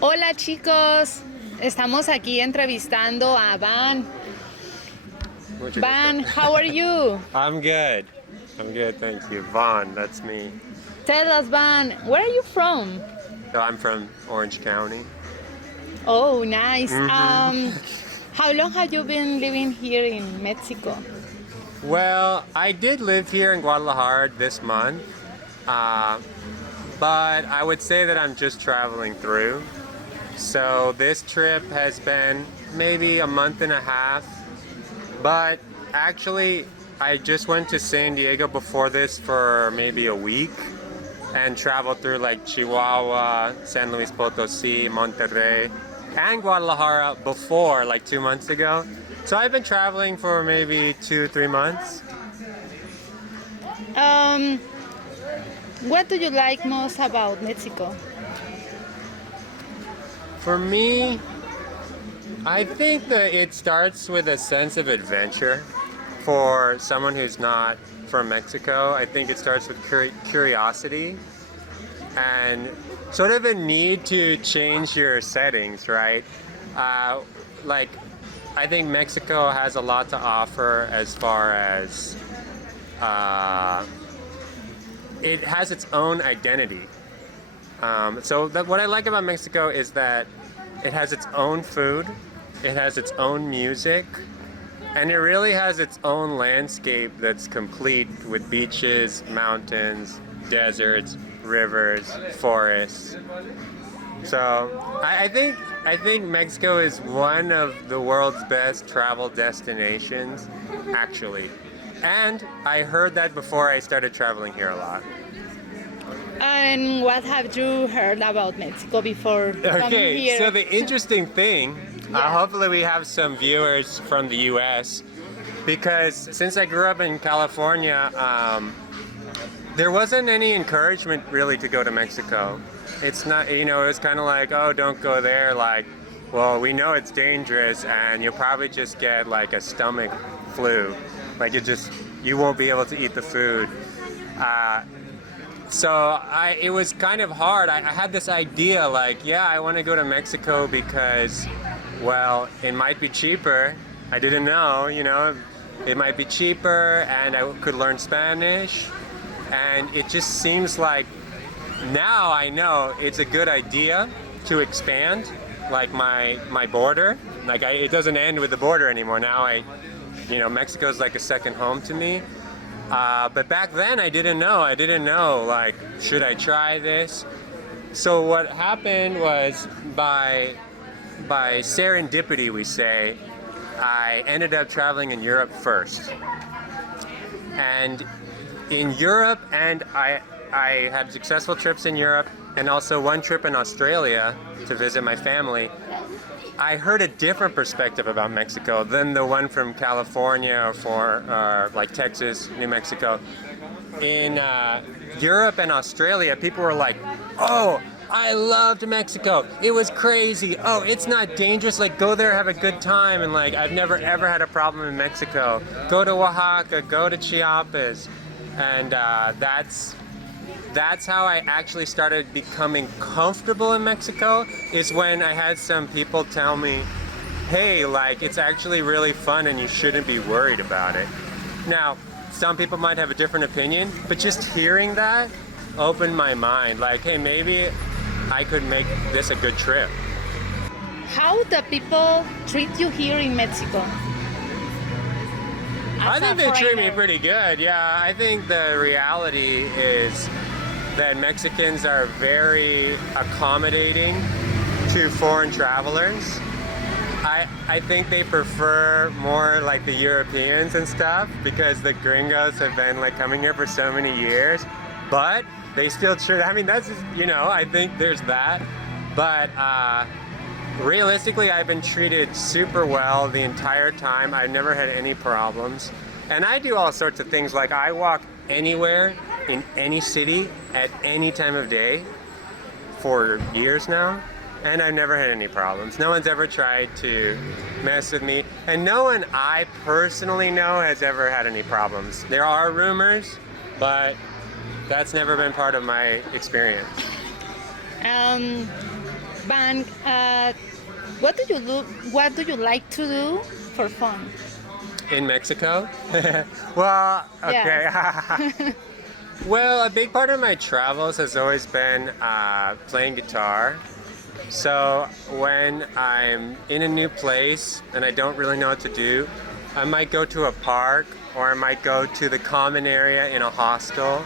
Hola chicos, estamos aquí entrevistando a Van. Mucho Van, gusto. how are you? I'm good. I'm good, thank you. Vaughn, that's me. Tell us, Van, where are you from? So I'm from Orange County. Oh, nice. hmm How long have you been living here in Mexico? Well, I did live here in Guadalajara this month, uh, but I would say that I'm just traveling through. So this trip has been maybe a month and a half, but actually I just went to San Diego before this for maybe a week and traveled through like Chihuahua, San Luis Potosí, Monterrey, and Guadalajara before, like 2 months ago. So I've been traveling for maybe 2-3 months. Um, what do you like most about Mexico? For me, I think that it starts with a sense of adventure. For someone who's not from Mexico, I think it starts with curiosity and sort of a need to change your settings, right? Like, I think Mexico has a lot to offer as far as it has its own identity. What I like about Mexico is that it has its own food, it has its own music, and it really has its own landscape that's complete with beaches, mountains, deserts, rivers, forests. So I think Mexico is one of the world's best travel destinations, actually. And I heard that before I started traveling here a lot. And what have you heard about Mexico before coming Okay, here? so the interesting thing, Yeah. hopefully we have some viewers from the US, because since I grew up in California, there wasn't any encouragement really to go to Mexico. It's not, it was kind of like, oh, don't go there. Like, well, we know it's dangerous and you'll probably just get like a stomach flu. Like you won't be able to eat the food. It was kind of hard. I had this idea like, yeah, I want to go to Mexico because, well, it might be cheaper. I didn't know, it might be cheaper and I could learn Spanish. And it just seems like now I know it's a good idea to expand like my border. Like it doesn't end with the border anymore. Now Mexico's like a second home to me. But back then I didn't know, like, should I try this? So what happened was by serendipity, we say, I ended up traveling in Europe first. And in Europe, and I had successful trips in Europe and also one trip in Australia to visit my family. I heard a different perspective about Mexico than the one from California or like Texas, New Mexico. In Europe and Australia, people were like, oh, I loved Mexico. It was crazy. Oh, it's not dangerous. Like, go there, have a good time. And like, I've never ever had a problem in Mexico. Go to Oaxaca, go to Chiapas. And that's how I actually started becoming comfortable in Mexico, is when I had some people tell me, hey, like, it's actually really fun and you shouldn't be worried about it. Now, some people might have a different opinion, but just hearing that opened my mind. Like, hey, maybe I could make this a good trip. How the people treat you here in Mexico? I As think a they treat me foreigner. pretty good. Yeah, I think the reality is that Mexicans are very accommodating to foreign travelers. I think they prefer more like the Europeans and stuff, because the gringos have been like coming here for so many years, but they still treat, I mean, that's just, I think there's that. But realistically, I've been treated super well the entire time. I've never had any problems. And I do all sorts of things, like I walk anywhere in any city at any time of day for years now, and I've never had any problems. No one's ever tried to mess with me, and no one I personally know has ever had any problems. There are rumors, but that's never been part of my experience. Van, what do you do? What do you like to do for fun? In Mexico? Well, okay. Yes. Well, a big part of my travels has always been playing guitar. So when I'm in a new place and I don't really know what to do, I might go to a park or I might go to the common area in a hostel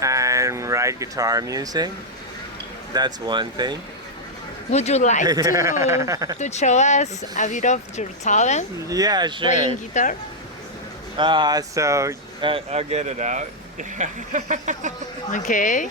and write guitar music. That's one thing. Would you like to show us a bit of your talent Yeah, sure. playing guitar? So I'll get it out. Okay.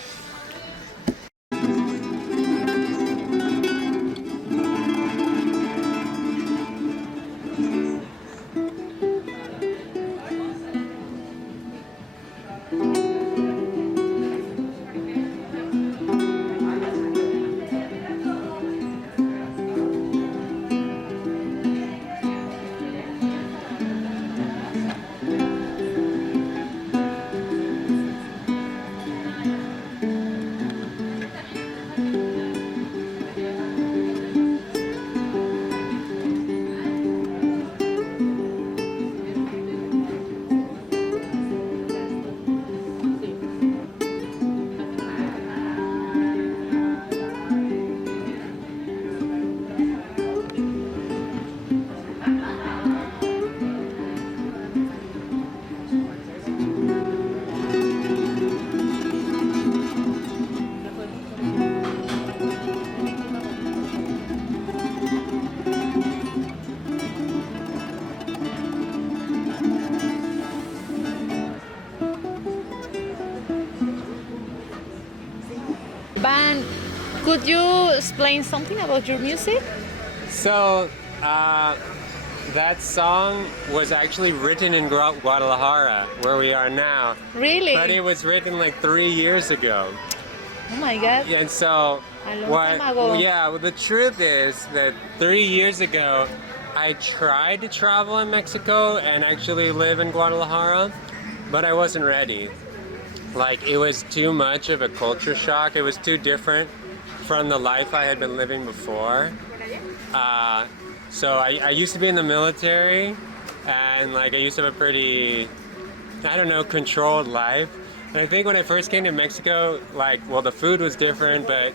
Van, could you explain something about your music? So that song was actually written in Guadalajara, where we are now. Really? But it was written like 3 years ago. Oh my God. And so, A long time ago. yeah, well, the truth is that 3 years ago, I tried to travel in Mexico and actually live in Guadalajara, but I wasn't ready. Like, it was too much of a culture shock. It was too different from the life I had been living before. So I used to be in the military, and like I used to have a pretty, I don't know, controlled life. And I think when I first came to Mexico, like, well, the food was different, but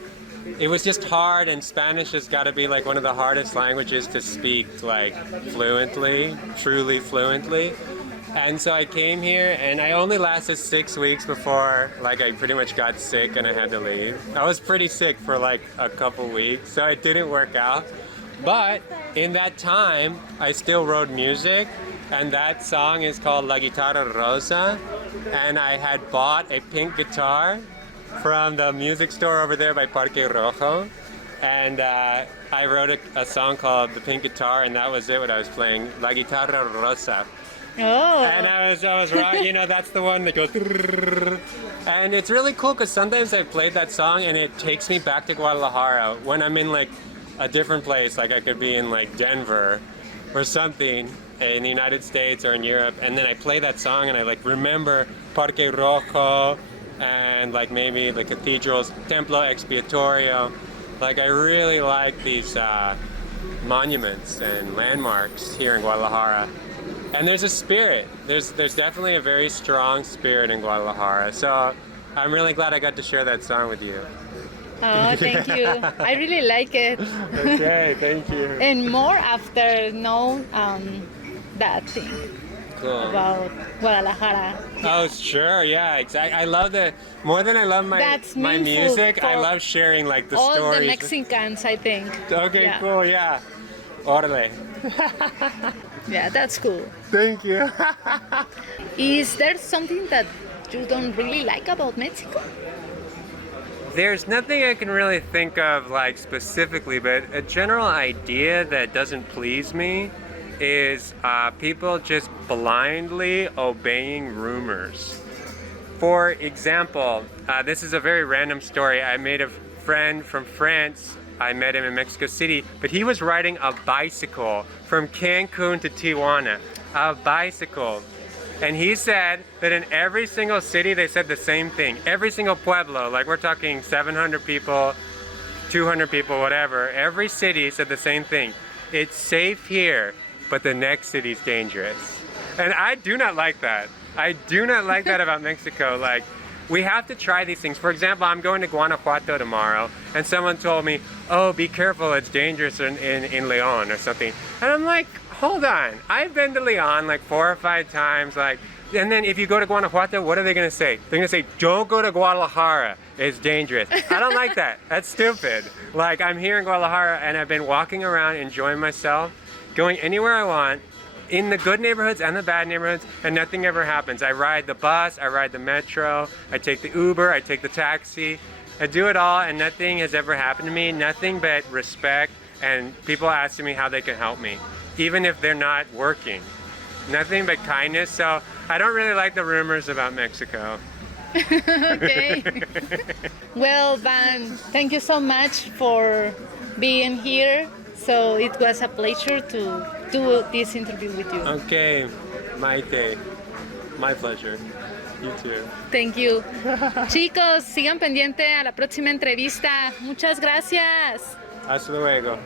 it was just hard, and Spanish has got to be like one of the hardest languages to speak like fluently, truly fluently. And so I came here, and I only lasted 6 weeks before like I pretty much got sick and I had to leave. I was pretty sick for like a couple weeks, so it didn't work out. But in that time, I still wrote music, and that song is called La Guitarra Rosa, and I had bought a pink guitar from the music store over there by Parque Rojo, and I wrote a song called The Pink Guitar, and that was it, what I was playing, La Guitarra Rosa. Oh. And I was right, you know, that's the one that goes, and it's really cool because sometimes I've played that song and it takes me back to Guadalajara when I'm in like a different place, like I could be in like Denver or something in the United States or in Europe, and then I play that song and I like remember Parque Rojo and like maybe the cathedral's Templo Expiatorio. Like I really like these monuments and landmarks here in Guadalajara. And there's a spirit. There's definitely a very strong spirit in Guadalajara. So I'm really glad I got to share that song with you. Oh, thank you. I really like it. Okay, thank you. And more after knowing that thing Cool. about Guadalajara. Oh, sure, yeah, exactly. I love more than I love That's my meaningful music, I for love sharing like the All stories. the Mexicans, I think. Okay, Yeah. cool, yeah. Orale. Yeah, that's cool. Thank you. Is there something that you don't really like about Mexico? There's nothing I can really think of like specifically, but a general idea that doesn't please me is people just blindly obeying rumors. For example, this is a very random story. I made a friend from France. I met him in Mexico City, but he was riding a bicycle from Cancun to Tijuana, a bicycle. And he said that in every single city, they said the same thing. Every single pueblo, like we're talking 700 people, 200 people, whatever. Every city said the same thing. It's safe here, but the next city's dangerous. And I do not like that. I do not like that about Mexico. Like, we have to try these things. For example, I'm going to Guanajuato tomorrow, and someone told me, oh, be careful, it's dangerous in Leon or something. And I'm like, hold on. I've been to Leon like 4 or 5 times, like, and then if you go to Guanajuato, what are they going to say? They're going to say, don't go to Guadalajara. It's dangerous. I don't like that. That's stupid. Like, I'm here in Guadalajara, and I've been walking around, enjoying myself, going anywhere I want, in the good neighborhoods and the bad neighborhoods, and nothing ever happens. I ride the bus, I ride the metro, I take the Uber, I take the taxi. I do it all, and nothing has ever happened to me. Nothing but respect, and people asking me how they can help me, even if they're not working. Nothing but kindness. So I don't really like the rumors about Mexico. Okay. Well, Van, thank you so much for being here. So it was a pleasure to do this interview with you. Okay, Maite. My pleasure. You too. Thank you. Chicos, sigan pendiente a la próxima entrevista. Muchas gracias. Hasta luego.